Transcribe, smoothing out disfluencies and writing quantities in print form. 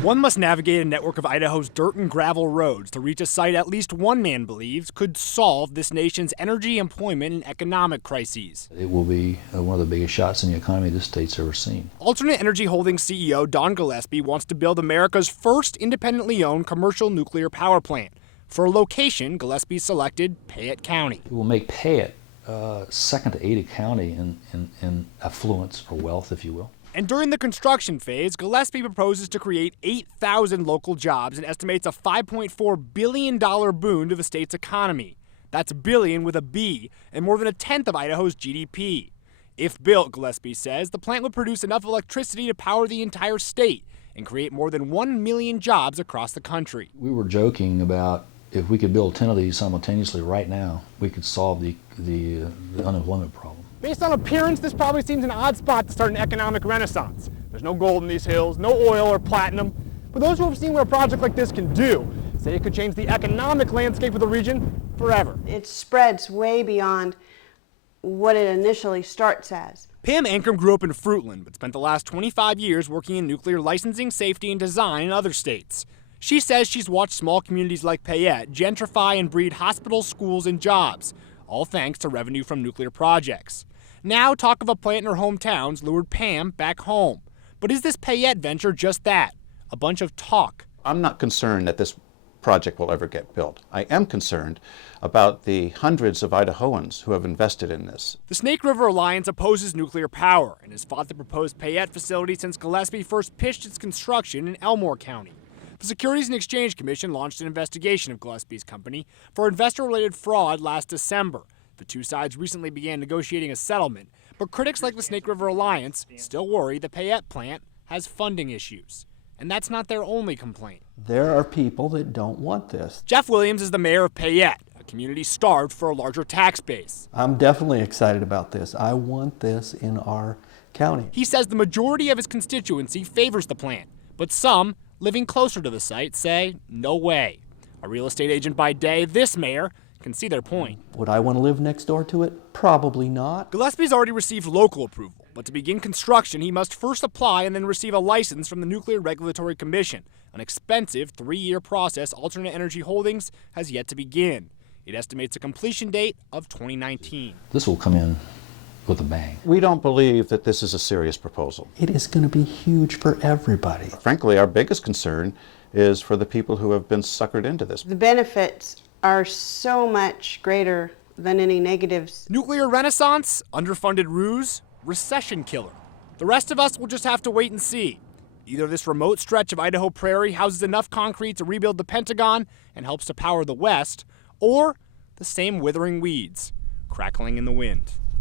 One must navigate a network of Idaho's dirt and gravel roads to reach a site at least one man believes could solve this nation's energy, employment, and economic crises. It will be one of the biggest shots in the economy this state's ever seen. Alternate Energy Holdings CEO Don Gillespie wants to build America's first independently owned commercial nuclear power plant. For a location, Gillespie selected Payette County. It will make Payette second to Ada County in affluence or wealth, if you will. And during the construction phase, Gillespie proposes to create 8,000 local jobs and estimates a $5.4 billion boon to the state's economy. That's billion with a B, and more than a tenth of Idaho's GDP. If built, Gillespie says, the plant would produce enough electricity to power the entire state and create more than 1 million jobs across the country. We were joking about if we could build 10 of these simultaneously right now, we could solve the unemployment problem. Based on appearance, this probably seems an odd spot to start an economic renaissance. There's no gold in these hills, no oil or platinum. But those who have seen what a project like this can do say it could change the economic landscape of the region forever. It spreads way beyond what it initially starts as. Pam Ankrum grew up in Fruitland, but spent the last 25 years working in nuclear licensing, safety, and design in other states. She says she's watched small communities like Payette gentrify and breed hospitals, schools, and jobs, all thanks to revenue from nuclear projects. Now, talk of a plant in her hometown's lured Pam back home. But is this Payette venture just that? A bunch of talk. I'm not concerned that this project will ever get built. I am concerned about the hundreds of Idahoans who have invested in this. The Snake River Alliance opposes nuclear power and has fought the proposed Payette facility since Gillespie first pitched its construction in Elmore County. The Securities and Exchange Commission launched an investigation of Gillespie's company for investor-related fraud last December. The two sides recently began negotiating a settlement, but critics like the Snake River Alliance still worry the Payette plant has funding issues. And that's not their only complaint. There are people that don't want this. Jeff Williams is the mayor of Payette, a community starved for a larger tax base. I'm definitely excited about this. I want this in our county. He says the majority of his constituency favors the plant, but some, living closer to the site, say no way. A real estate agent by day, this mayor can see their point. Would I want to live next door to it? Probably not. Gillespie's already received local approval, but to begin construction, he must first apply and then receive a license from the Nuclear Regulatory Commission, an expensive 3-year process Alternate Energy Holdings has yet to begin. It estimates a completion date of 2019. This will come in with a bang. We don't believe that this is a serious proposal. It is going to be huge for everybody. Frankly, our biggest concern is for the people who have been suckered into this. The benefits are so much greater than any negatives. Nuclear renaissance, underfunded ruse, recession killer. The rest of us will just have to wait and see. Either this remote stretch of Idaho prairie houses enough concrete to rebuild the Pentagon and helps to power the West, or the same withering weeds crackling in the wind.